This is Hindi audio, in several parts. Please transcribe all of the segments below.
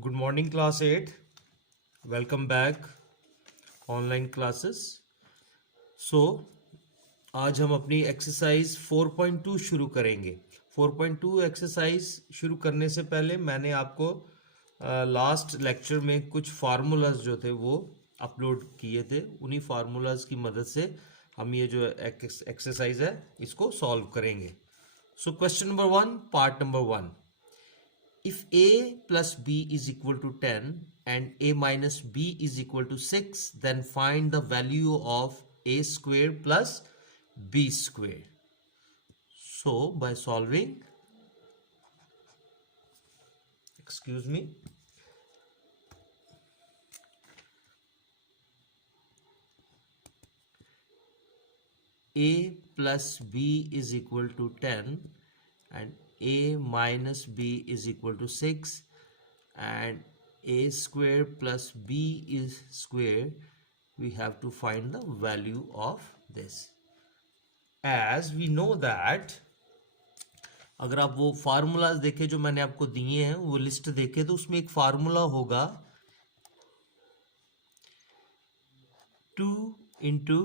Good morning class 8। Welcome back online classes. So आज हम अपनी एक्सरसाइज 4.2 शुरू करेंगे। 4.2 एक्सरसाइज शुरू करने से पहले मैंने आपको लास्ट लेक्चर में कुछ फार्मूलाज जो थे वो अपलोड किए थे। उन्हीं फार्मूलाज की मदद से हम ये जो एक्सरसाइज है इसको सॉल्व करेंगे। So question number 1, part number 1। If a plus b is equal to 10 and a minus b is equal to 6, then find the value of a square plus b square. So by solving, excuse me, a plus b is equal to 10 and a minus b is equal to 6 and a square plus b is square, we have to find the value of this. As we know that, अगर आप वो फार्मूलाज देखें जो मैंने आपको दिए हैं, वो लिस्ट देखें तो उसमें एक फार्मूला होगा 2 into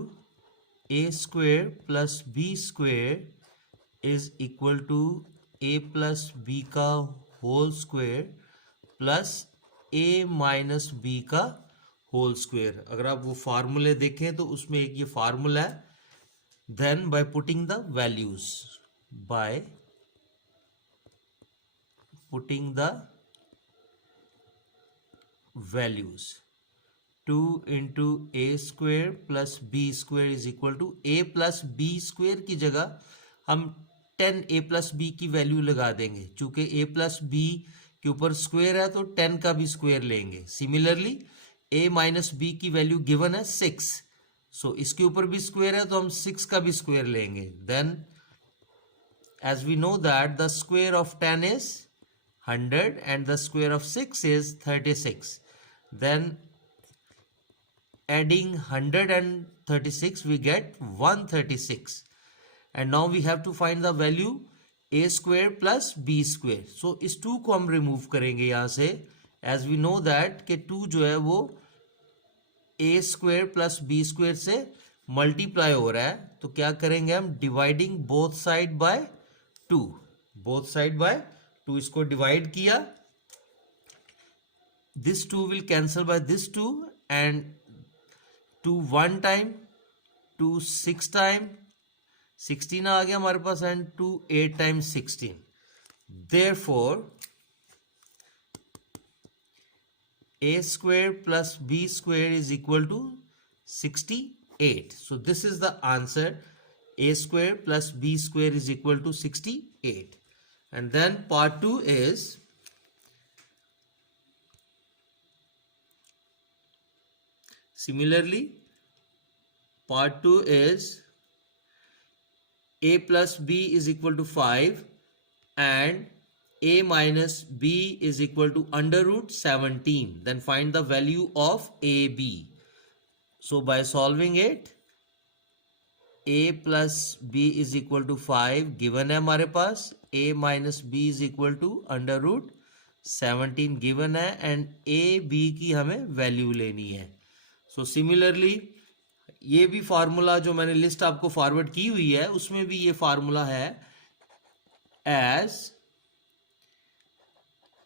a square plus b square is equal to a plus b का whole square plus a minus b का होल स्क्वेयर। अगर आप वो फार्मूले देखें तो उसमें एक ये फार्मूला है। Then by putting the values, by putting the values, 2 into a square plus b square is equal to a plus b square की जगह हम 10 ए प्लस बी की वैल्यू लगा देंगे। चूंकि ए प्लस बी के ऊपर स्क्वेयर है तो 10 का भी स्क्वेयर लेंगे। सिमिलरली ए माइनस बी की वैल्यू गिवन है 6, सो इसके ऊपर भी स्क्वेयर है तो हम 6 का भी स्क्वेयर लेंगे। Then as we know that the square of 10 is 100 and the square of 6 is 36. Then adding 100 and 36 we get 136, and now we have to find the value a square plus b square. So इस 2 को हम रिमूव करेंगे यहाँ से। as we know that कि 2 जो है वो a square plus b square से मल्टीप्लाई हो रहा है, तो क्या करेंगे हम, dividing both side by 2। Both side by 2 इसको डिवाइड किया, this 2 will cancel by this 2 and 2 1 time, 2 6 time, 16 आ गया हमारे पास, and 2 8 time 16। therefore a square plus b square is equal to 68. so this is the answer, a square plus b square is equal to 68. And then part 2 is similarly, part 2 is a plus b is equal to 5 and a minus b is equal to under root 17. Then find the value of ab. So by solving it, a plus b is equal to 5 given है हमारे पास, a minus b is equal to under root 17 given है, एंड a b की हमें वैल्यू लेनी है। सो सिमिलरली ये भी फार्मूला जो मैंने लिस्ट आपको फॉरवर्ड की हुई है उसमें भी ये फार्मूला है, as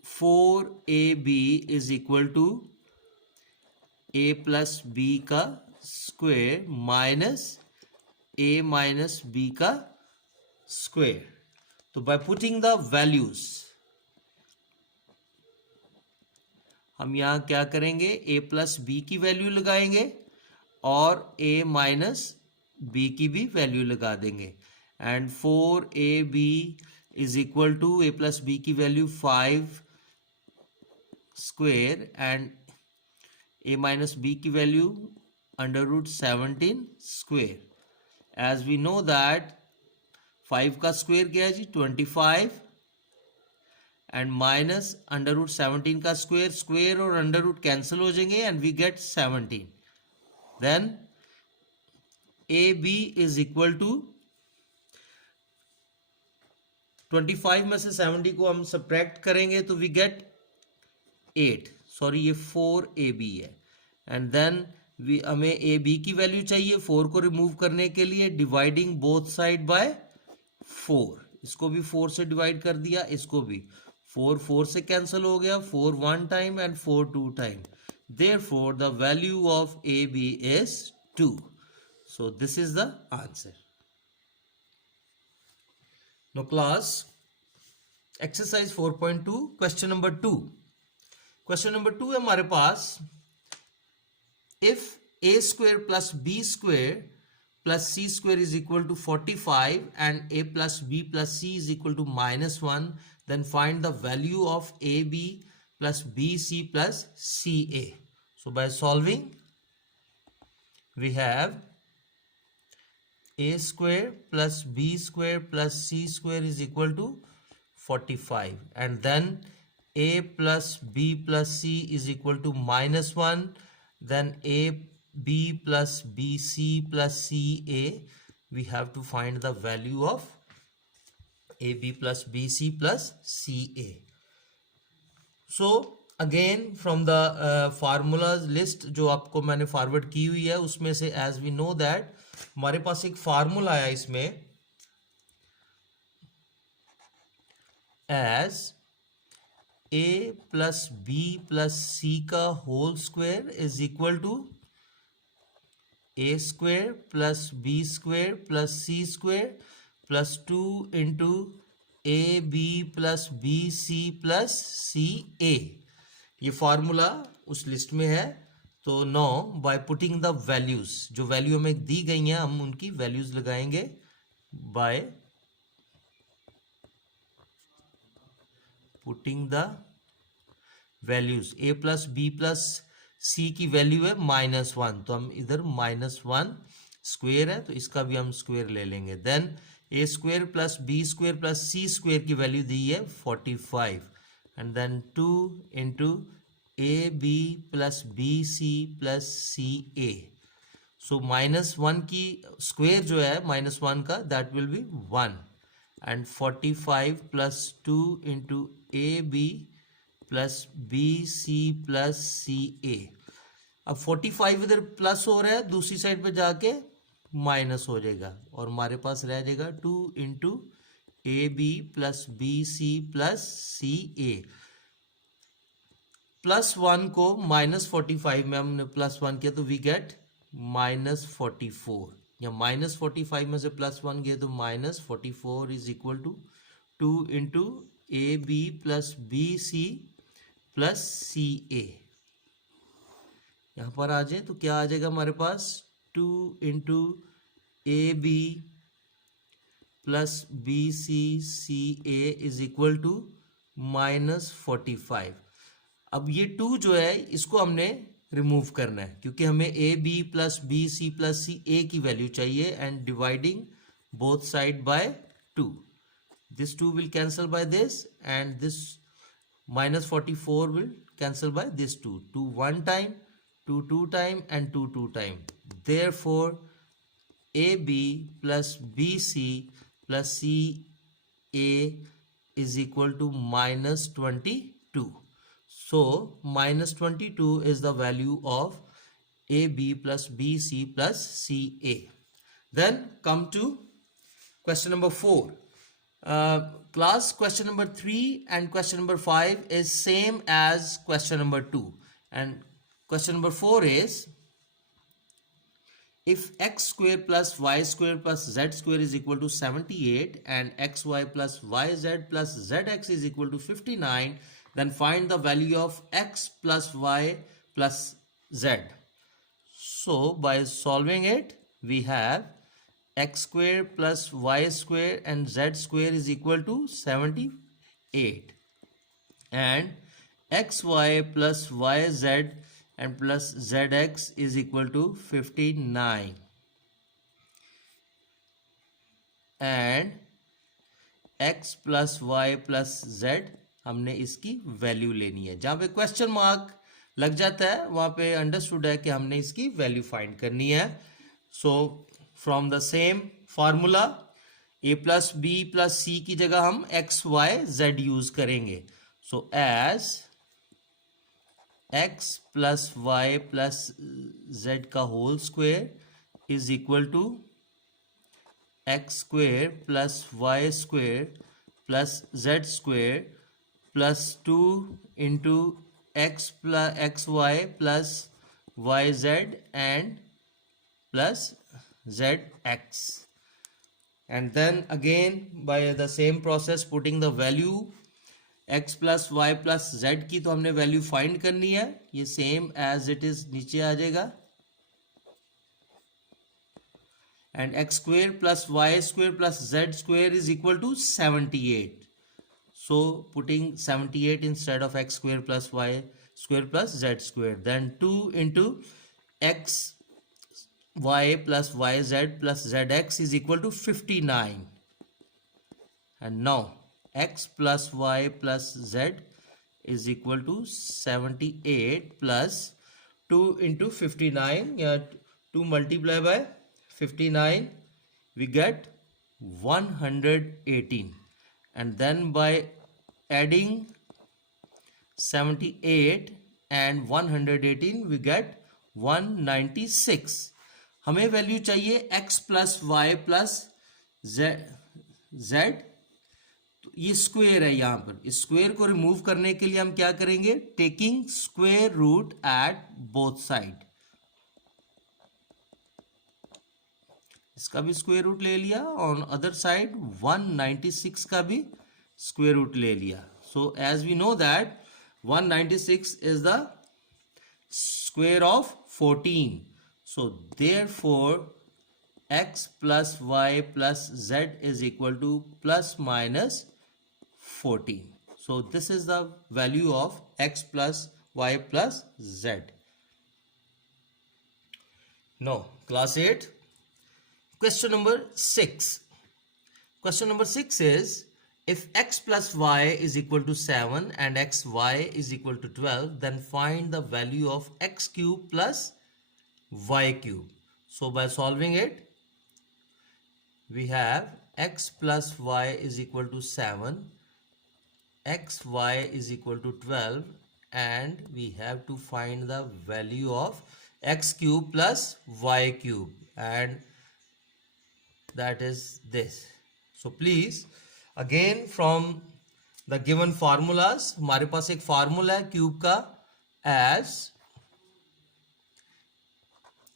4ab is equal to a plus b का square minus a minus b का स्क्वेयर। तो बाय पुटिंग द वैल्यूज हम यहां क्या करेंगे, a प्लस बी की वैल्यू लगाएंगे और a माइनस बी की भी वैल्यू लगा देंगे, and 4ab is equal to a plus b की value 5 square and a minus b की value under root 17 square. As we know that 5 का स्क्वेयर क्या है जी, 25, एंड माइनस अंडर रूट 17 का स्क्वेयर, स्क्वेयर और अंडर रूट कैंसिल हो जाएंगे and we get 17। Then a b is equal to 25 में से 70 को हम सब्ट्रैक्ट करेंगे तो वी गेट 8, सॉरी ये 4ab है, एंड देन हमें ए बी की वैल्यू चाहिए 4 को रिमूव करने के लिए, डिवाइडिंग बोथ साइड बाय 4, इसको भी 4 से डिवाइड कर दिया, इसको भी 4 4 से कैंसिल हो गया, 4 1 time and 4 2 time, therefore the value of AB is 2. So this is the answer. Now class, exercise 4.2 question number 2. Question number 2 है हमारे पास, if a square plus b square plus c square is equal to 45 and a plus b plus c is equal to -1, then find the value of ab plus bc plus ca. So by solving, we have a square plus b square plus c square is equal to 45, and then a plus b plus c is equal to -1, then a b plus bc plus ca, we have to find the value of ab plus bc plus ca. So again from the formulas list जो आपको मैंने फॉरवर्ड की हुई है, उसमें से as we know that हमारे पास एक फार्मूला आया इसमें, as a plus b plus c का whole square is equal to a square plus b square plus c square plus 2 into a b plus b c plus c a. ये फार्मूला उस लिस्ट में है. तो now by putting the values, जो वैल्यू हमें दी गई हैं हम उनकी वैल्यूज लगाएंगे by putting the values. A plus b plus c की वैल्यू है -1, तो हम इधर -1 स्क्वेयर है तो इसका भी हम स्क्वेयर ले लेंगे. Then a square plus b square plus c square की वैल्यू दी है 45, and then 2 into a b plus b c plus c a. So -1 की स्क्वेयर जो है -1 का, that will be 1, and 45 plus 2 into a b plus b c plus c a. अब 45 इधर प्लस हो रहा है, दूसरी साइड पे जाके माइनस हो जाएगा और हमारे पास रह जाएगा 2 into a b plus b c plus c a. +1 को -45 में हमने +1 किया तो वी गेट -44, या -45 में से +1 गया तो -44 is equal to 2 into a b plus b c plus c a. यहां पर आ जाए तो क्या आ जाएगा हमारे पास, 2 into a b plus b c c a is equal to -45. अब ये 2 जो है इसको हमने रिमूव करना है क्योंकि हमें a b plus b c plus c a की वैल्यू चाहिए, and dividing both side by 2. This 2 will cancel by this, and this -44 will cancel by this 2. 2 1 time, 2 2 time, and 2 2 time. Therefore, AB plus BC plus CA is equal to -22. So, -22 is the value of AB plus BC plus CA. Then come to question number 4. Class, question number 3 and question number 5 is same as question number 2, and question number 4 is, if x square plus y square plus z square is equal to 78 and xy plus yz plus zx is equal to 59, then find the value of x plus y plus z. So by solving it, we have x square plus y square and z square is equal to 78, and xy plus yz and plus zx is equal to 59, and x plus y plus z हमने इसकी वैल्यू लेनी है. जहां पे क्वेश्चन मार्क लग जाता है वहां पे अंडरस्टूड है कि हमने इसकी वैल्यू फाइंड करनी है. So from the same formula, a plus b plus c की जगह हम एक्स वाई जेड यूज करेंगे. So as x plus y plus z का whole square is equal to x square plus y square plus z square plus 2 into x y plus y z and plus zx, and then again by the same process putting the value x plus y plus z की तो हमने वैल्यू फाइंड करनी है, ये सेम एज इट इज नीचे आ जाएगा, and x square plus y square plus z square is equal to 78. So putting 78 instead of x square plus y square plus z square, then 2 into x y plus yz plus zx is equal to 59, and now x plus y plus z is equal to 78 plus 2 into 59, yeah, 2 multiplied by 59 we get 118, and then by adding 78 and 118 we get 196. हमें वैल्यू चाहिए x plus y plus z, तो ये स्क्वेयर है, यहां पर इस स्क्वेयर को रिमूव करने के लिए हम क्या करेंगे, taking square root at both side, इसका भी स्क्वेयर रूट ले लिया, ऑन अदर साइड 196 का भी स्क्वेयर रूट ले लिया. So as we know that 196 is the square of 14. So therefore x plus y plus z is equal to plus minus 14. So this is the value of x plus y plus z. Now class 8, question number 6. Question number 6 is, if x plus y is equal to 7 and xy is equal to 12, then find the value of x cube plus y cube. So by solving it, we have x plus y is equal to 7, xy is equal to 12, and we have to find the value of x cube plus y cube, and that is this. So please again from the given formulas, हमारे पास एक फार्मूला है क्यूब का, as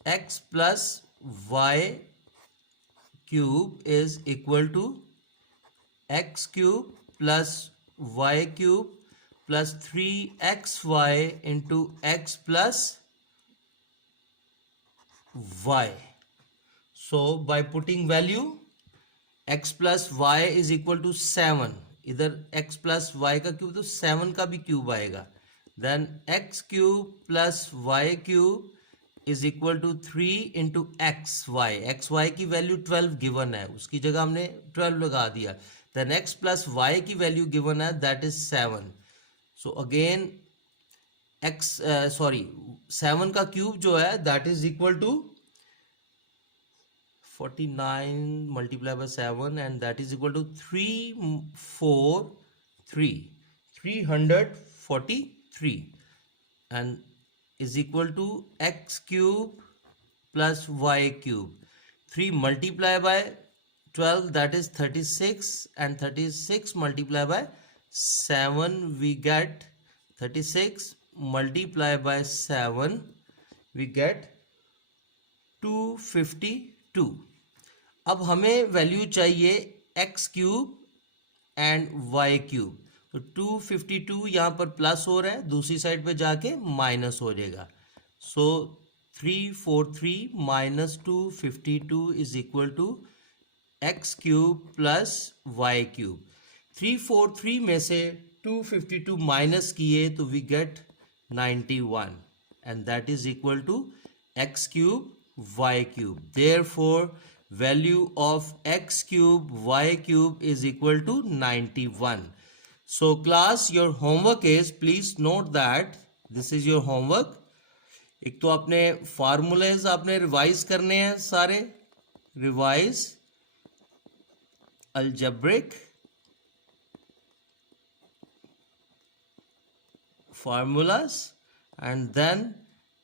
x plus y cube is equal to x cube plus y cube plus 3xy into x plus y. So by putting value x plus y is equal to 7, इधर x plus y का क्यूब तो 7 का भी क्यूब आएगा, then x cube plus y cube is equal to 3 into x y की वैल्यू 12 गिवन है, उसकी जगह हमने 12 लगा दिया, देन एक्स प्लस वाई की वैल्यू गिवन है, that is 7. So again x 7 का क्यूब जो है that is equal to 49 multiply by 7, and that is equal to 343 and is equal to x cube plus y cube. 3 multiplied by 12, that is 36, and 36 multiplied by 7 we get 36 multiplied by 7 we get 252. अब हमें वैल्यू चाहिए x cube and y cube, तो 252 यहाँ पर प्लस हो रहा है, दूसरी साइड पे जाके माइनस हो जाएगा. So 343 minus 252 is equal to x cube plus y cube. 343 में से 252 माइनस किए तो we get 91, and that is equal to x cube y cube. Therefore value of x cube y cube is equal to 91. So class, your homework is, please note that this is your homework. एक तो अपने फार्मूलेज आपने रिवाइज करने हैं सारे, revise algebraic formulas and then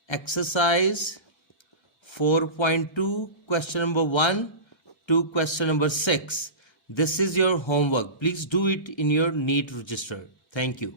exercise 4.2 question number 1 to question number 6. This is your homework. Please do it in your NEET register. Thank you.